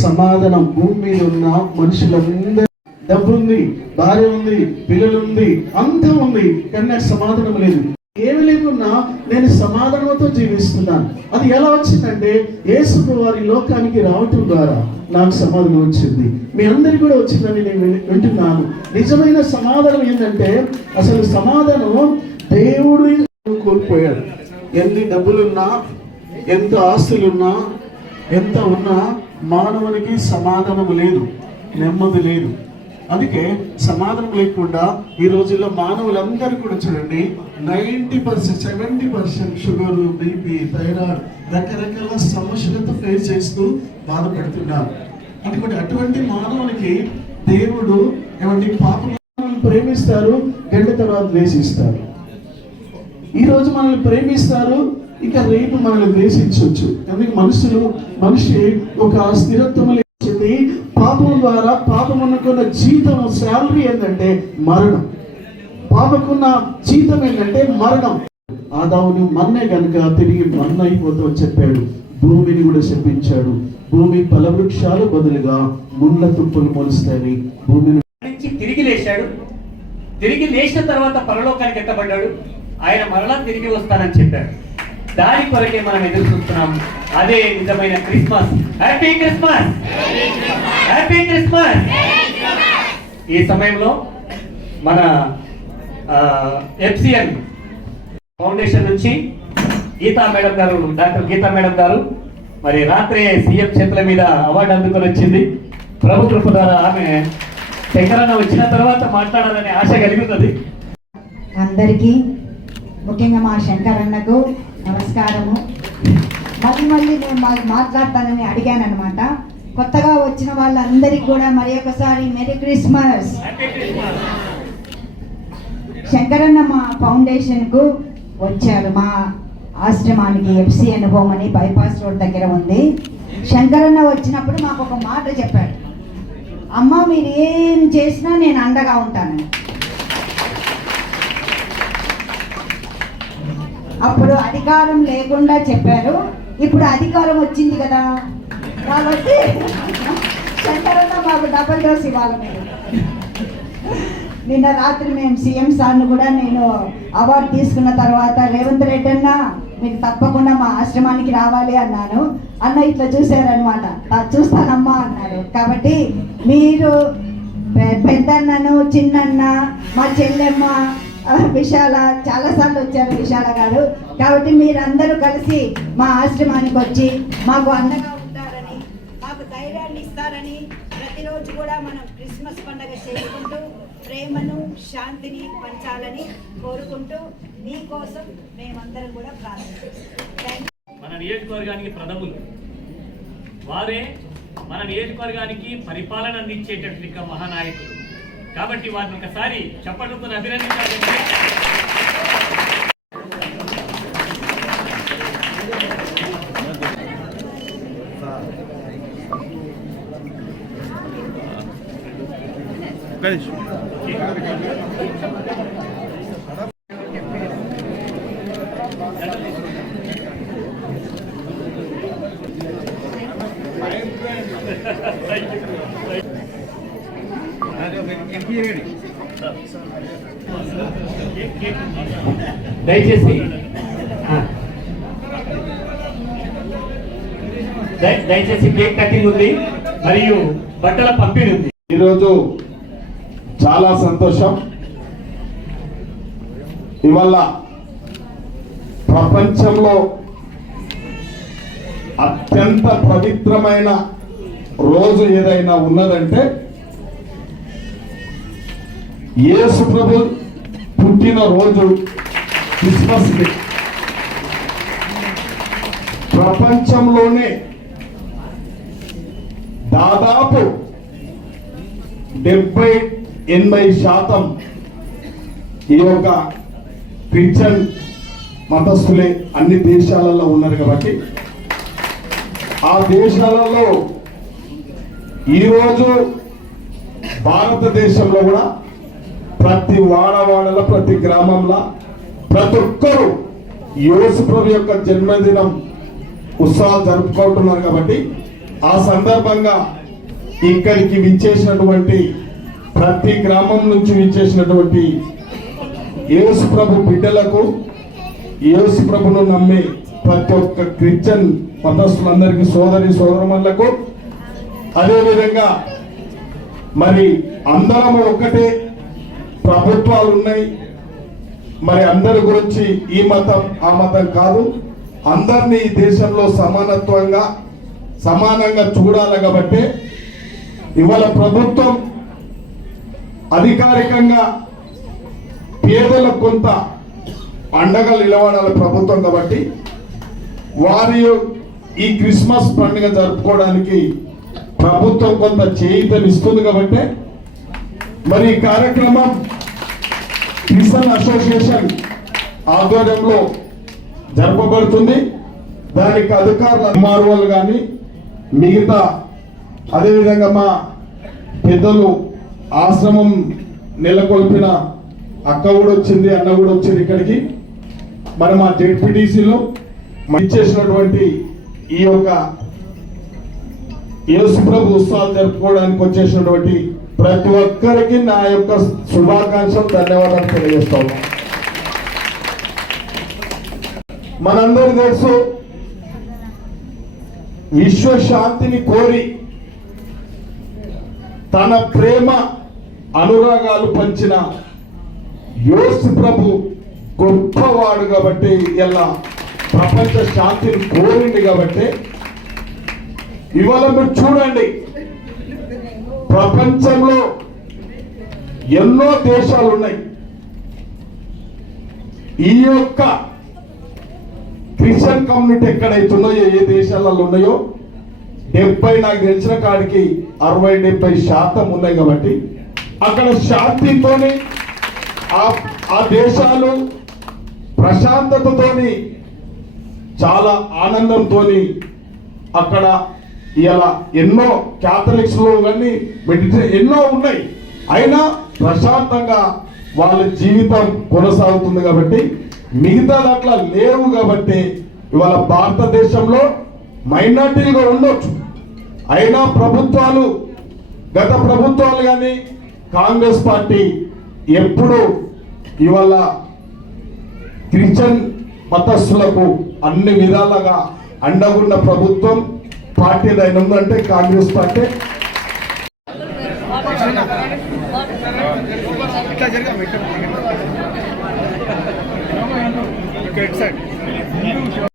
సమాధానం భూమి మీద ఉన్న మనుషులందరూ, డబ్బు ఉంది, భార్య ఉంది, పిల్లలు ఉంది, అంతా ఉంది, కానీ నాకు సమాధానం లేదు. ఏమి లేకున్నా నేను సమాధానంతో జీవిస్తున్నాను. అది ఎలా వచ్చిందంటే యేసు వారి లోకానికి రావటం ద్వారా నాకు సమాధానం వచ్చింది. మీ అందరికి కూడా వచ్చిందని నేను వింటున్నాను. నిజమైన సమాధానం ఏంటంటే అసలు సమాధానం దేవుడు కోల్పోయాడు. ఎన్ని డబ్బులున్నా, ఎంత ఆస్తులున్నా, ఎంత ఉన్నా మానవునికి సమాధానం లేదు, నెమ్మది లేదు. అందుకే సమాధానం లేకుండా ఈ రోజుల్లో మానవులందరూ కూడా చూడండి 90%, 70% షుగర్, బీపీ, థైరాయిడ్ రకరకాల సమస్యలతో ఫేస్ చేస్తూ బాధపడుతున్నారు. అందుకని అటువంటి మానవునికి దేవుడు ఏమంటే పాపం ప్రేమిస్తారు, గంట తర్వాత ద్వేషిస్తారు. ఈరోజు మనల్ని ప్రేమిస్తారు, ఇక రేపు మనల్ని ద్వేషించవచ్చు. ఎందుకు మనిషి ఒక స్థిరత్వం వచ్చింది. పాపం ద్వారా పాపమునకున్న జీతం, శాలరీ ఏంటంటే మరణం. పాపకున్న జీతం ఏంటంటే మరణం. ఆదాముని మన్నే కనుక తిరిగి మన్న అయిపోతామని చెప్పాడు. భూమిని కూడా శపించాడు. భూమి ఫలవృక్షాలు బదులుగా ముళ్ళ తుప్పులు మొలుస్తాయని భూమిని తిరిగి లేచాడు. తిరిగి లేచిన తర్వాత పరలోకానికి ఎత్తబడ్డాడు. ఆయన మరలా తిరిగి వస్తానని చెప్పాడు. దాని కొరకే మనం ఎదురు చూస్తున్నాం. అదే నిజమైన Christmas. Happy Christmas, happy Christmas. ఈ సమయంలో మన FCN ఫౌండేషన్ నుంచి గీతా మేడం గారు, డాక్టర్ గీతా మేడం గారు మరి రాత్రే సీఎం చేతుల మీద అవార్డు అందుకొని వచ్చింది. ప్రభు కృప ద్వారా ఆమె శంకరన్న వచ్చిన తర్వాత మాట్లాడాలనే ఆశ కలుగుతుంది. అందరికీ ముఖ్యంగా మా శంకరన్నకు నమస్కారము. మళ్ళీ నేను మాట్లాడతానని అడిగాను అనమాట. కొత్తగా వచ్చిన వాళ్ళందరికీ కూడా మరి ఒకసారి మెరీ క్రిస్మస్. శంకరన్న మా ఫౌండేషన్కు వచ్చారు. మా ఆశ్రమానికి FCN హోమ్ అని బైపాస్ రోడ్ దగ్గర ఉంది. శంకరన్న వచ్చినప్పుడు మాకు ఒక మాట చెప్పాడు, అమ్మ మీరు ఏం చేసినా నేను అండగా ఉంటాను. అప్పుడు అధికారం లేకుండా చెప్పారు, ఇప్పుడు అధికారం వచ్చింది కదా, కాబట్టి శంకరన్న మాకు డబుల్ డోస్ ఇవ్వాలి. మీరు నిన్న రాత్రి మేము CM సార్ను కూడా నేను అవార్డు తీసుకున్న తర్వాత రేవంత్ రెడ్డి అన్న మీరు తప్పకుండా మా ఆశ్రమానికి రావాలి అన్నాను. అన్న ఇట్లా చూశారనమాట. చూస్తానమ్మా అన్నారు. కాబట్టి మీరు పెద్దన్నను, చిన్నన్న, మా చెల్లెమ్మ విశాల చాలాసార్లు వచ్చారు, విశాల గారు. కాబట్టి మీరందరూ కలిసి మా ఆశ్రమానికి వచ్చి మాకు అండగా ఉంటారని, మాకు ధైర్యాన్ని ఇస్తారని, ప్రతిరోజు కూడా మనం క్రిస్మస్ పండుగ చేసుకుంటూ ప్రేమను, శాంతిని పంచాలని కోరుకుంటూ మీకోసం మేమందరం కూడా ప్రార్థిస్తాం. మన నియోజకవర్గానికి ప్రథములు వారే, మన నియోజకవర్గానికి పరిపాలన అందించేటటువంటి మహానాయకులు. కాబట్టి వారిని ఒకసారి చప్పట్లతో అభినందించాలి. దయచేసి కేక్ కటింగ్ ఉంది మరియు బట్టల పంపిణీ ఉంది. ఈరోజు చాలా సంతోషం. ఇవాళ ప్రపంచంలో అత్యంత పవిత్రమైన రోజు ఏదైనా ఉన్నదంటే యేసు ప్రభు పుట్టిన రోజు క్రిస్మస్ డే. ప్రపంచంలోనే దాదాపు 70-80% ఈ యొక్క క్రిస్టియన్ మతస్థులే అన్ని దేశాలలో ఉన్నారు. కాబట్టి ఆ దేశాలలో ఈరోజు భారతదేశంలో కూడా ప్రతి వాడవాడలో, ప్రతి గ్రామంలో ప్రతి ఒక్కరూ యేసు ప్రభు యొక్క జన్మదినం ఉత్సవాలు జరుపుకుంటున్నారు. కాబట్టి ఆ సందర్భంగా ఇక్కడికి విచ్చేసినటువంటి ప్రతి గ్రామం నుంచి విచ్చేసినటువంటి యేసు ప్రభు బిడ్డలకు, యేసు ప్రభును నమ్మే ప్రతి ఒక్క క్రిస్టియన్ మతస్థులందరికీ, సోదరి సోదరులకు, అదేవిధంగా మరి అందరం ఒకటే, ప్రభుత్వాలు ఉన్నాయి, మరి అందరి గురించి ఈ మతం ఆ మతం కాదు, అందరినీ ఈ దేశంలో సమానంగా చూడాలి. కాబట్టి ఇవాళ ప్రభుత్వం అధికారికంగా పేదలకు కొంత అండగా నిలబడాలి ప్రభుత్వం. కాబట్టి వారి ఈ క్రిస్మస్ పండుగ జరుపుకోవడానికి ప్రభుత్వం కొంత చేయూతనిస్తుంది. కాబట్టి మరి ఈ కార్యక్రమం క్రిస్టియన్ అసోసియేషన్ ఆధ్వర్యంలో జరపబడుతుంది. దానికి అధికారులు ఎంఆర్ఓలు కానీ మిగతా, అదేవిధంగా మా పెద్దలు ఆశ్రమం నెలకొల్పిన అక్క కూడా వచ్చింది, అన్న కూడా వచ్చింది ఇక్కడికి. మరి మా జెడ్పీటీసీలో ఇచ్చేసినటువంటి ఈ యొక్క యేసుప్రభు ఉత్సవాలు జరుపుకోవడానికి వచ్చేసినటువంటి ప్రతి ఒక్కరికి నా యొక్క శుభాకాంక్షలు, ధన్యవాదాలు తెలియజేస్తా ఉన్నాను. మనందరూ తెలుసు, విశ్వశాంతిని కోరి తన ప్రేమ అనురాగాలు పంచిన యేసు ప్రభు గొప్పవాడు. కాబట్టి ఇలా ప్రపంచ శాంతిని కోరింది. కాబట్టి ఇవాళ మీరు చూడండి, ప్రపంచంలో ఎన్నో దేశాలు ఉన్నాయి. ఈ యొక్క క్రిస్టియన్ కమ్యూనిటీ ఎక్కడైతున్నాయో, ఏ దేశాలలో ఉన్నాయో 70, నాకు తెలిసిన కాడికి 60-70% ఉన్నాయి. కాబట్టి అక్కడ శాంతితోని ఆ దేశాలు ప్రశాంతతతోని, చాలా ఆనందంతోని అక్కడ ఇలా ఎన్నో క్యాథలిక్స్ లో కానీ ఎన్నో ఉన్నాయి. అయినా ప్రశాంతంగా వాళ్ళ జీవితం కొనసాగుతుంది. కాబట్టి మిగతా అట్లా లేవు. కాబట్టి ఇవాళ భారతదేశంలో మైనార్టీలుగా ఉండొచ్చు, అయినా ప్రభుత్వాలు, గత ప్రభుత్వాలు కానీ కాంగ్రెస్ పార్టీ ఎప్పుడు ఇవాళ క్రిస్టియన్ మతస్థులకు అన్ని విధాలుగా అండగున్న ప్రభుత్వం పార్టీ ఏదైనా ఉందంటే కాంగ్రెస్ పార్టీ. ఇక్కడ